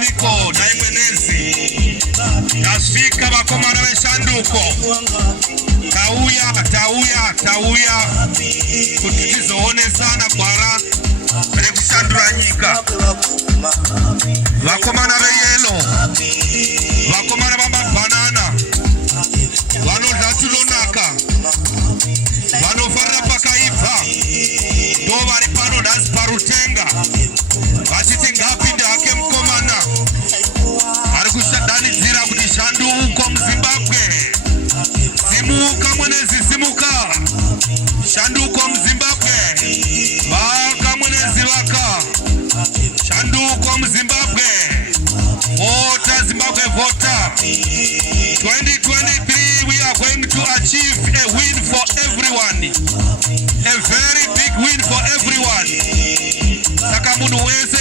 Dominiko na Mwenezi yasfika bakomana beshanduko tauya kututizoone sana kwara bere kushandura nyika bakomana beyelo bakomana bamba banana wano zatulonaka wano farra pakaipa do bari pano das parutenga basiti ngapi ndake mkomana arikushadani zira kutishandu uko Mzimbabwe simuka Mwenezi simuka shandu uko Mzimbabwe baka Mwenezi baka shandu uko Mzimbabwe vota Zimbabwe vota 2023 we are going to achieve a win for everyone, a very big win for everyone. Saka mundu wese